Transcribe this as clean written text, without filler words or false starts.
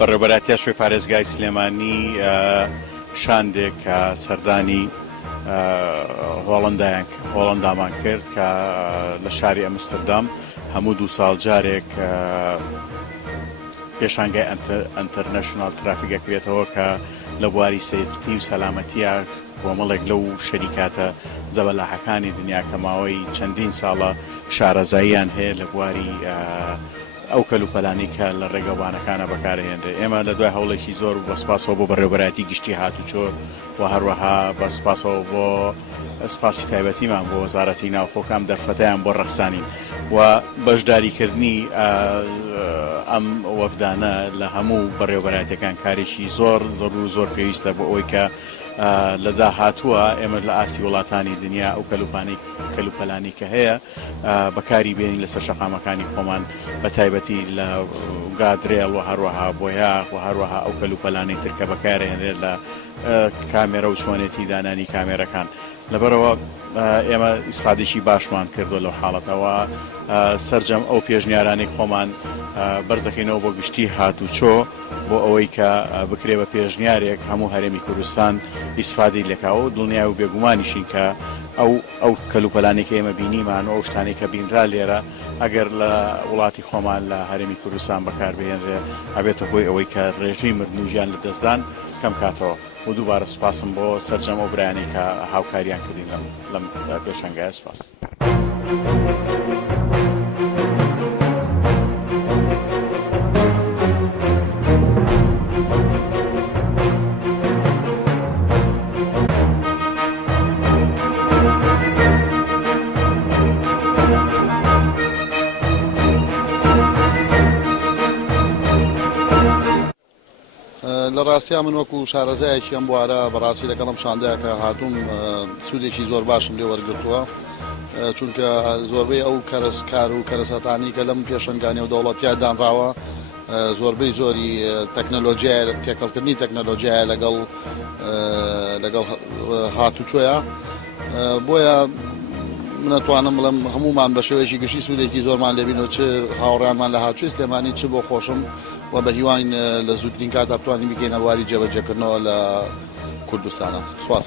بەڕێوەبەراتیا شوێ پارێزگای سلێمانی شاندێک کە سەردانی هۆڵەندامان کرد کە لە شاری ئەمستردام هەموو 2 ساڵ جارێک پێشانگای ئەنتەرنەشناڵ ترافیکەکرێتەوە کە لە بواری سەیفتی و سەلامەتیە کۆمەڵێک لەو شەریکاتە زەبەلاحەکانی دنیا کە ماوەی چەندین ساڵە شارەزاییان هەیە لە بواری ئەو کەلوپەلانی کە لە ڕێگەوانەکانە بەکارهێنرێ. ئێمە لە دوای هەوڵێکی زۆر بەسپاسەوە بۆ بەڕێوەبەراتی گشتی هاتوچۆ و هەروەها بەسپاسەوە بۆ سپاسی تایبەتیمان بۆ وەزارەتی ناوخۆکان دەرفەتیان بۆ ڕەخسانین و بەشداریکردنی ئەم وەفدانە لە هەموو بەڕێوەبەراتەکان کارێکی زۆر زەڕوو زۆر پێویستە بۆ ئەوەی کە لە داهاتووە ئێمە لە ئاسی وڵاتانی دنیا ئەو کەلوپەلانی کە هەیە بەکاری بێنین لەسەر شەقامەکانی خۆمان بە تایبەتی لە گادرێڵ و هەروەها بۆیاغ و هەروەها ئەو کەلوپەلانی ترکە بەکارهێنرێت لە کامێرە و چۆنێتی دانانی کامێرەکان. لەبەرەوە ئێمە ئیسفادێکی باشمان کردو لەو حاڵەتەوە سەرجەم ئەو پێشنیارانی خۆمان بەرزەکەینەوە بۆ گشتی هاتوچۆ بۆ ئەوەی کە بکرێ بە پێشنیارێک هەموو هەرێمی کوردستان ئیسفادەی لەکاوە دڵنیا و بێگومانیشین کە ئەو کەلوپەلانی کە ئێمە بینیمان و ئەو شتانی کە بینرا لێرە ئەگەر لە وڵاتی خۆمان لە هەرێمی کوردستان بەکاربهێنرێ ئەبێتە هۆی ئەوەی کە ڕێژەی مردن و ژیان لەدەستدان کەم کاتەوە. و دووبارە سپاسم بۆ سەرجەم ئەو برایانی کە هاوکاریان کردین لەم پێشەنگایە. سپاس. لە ڕاستیا من وەکو شارەزایەکی ئەم بوارە بەڕاستی لەگەڵم شاندەیە کە هاتووم سوودێکی زۆر باشم لێ وەرگرتووە چونکە زۆربەی ئەو کار و کەرەسەتانی کە لەم پێشەنگانی و دەوڵەتیا دانراوە زۆربەی زۆری تەکنەلۆژیای تێکەڵکردنی تەکنەلۆژیایە لەگەڵ هاتوچۆیە بۆیە منەتوانم بڵێم هەمومان بە شێوەیەکی گشتی سوودێکی زۆرمان لێبینەوە چ هاوڕێیانمان لە هاتوچۆی سلێمانی چ بۆ خۆشم و بە هیوان لە زووترین کات بتوانین بگەینە واری جێبەجێکردنەوە لە کوردستانە. سوپاس.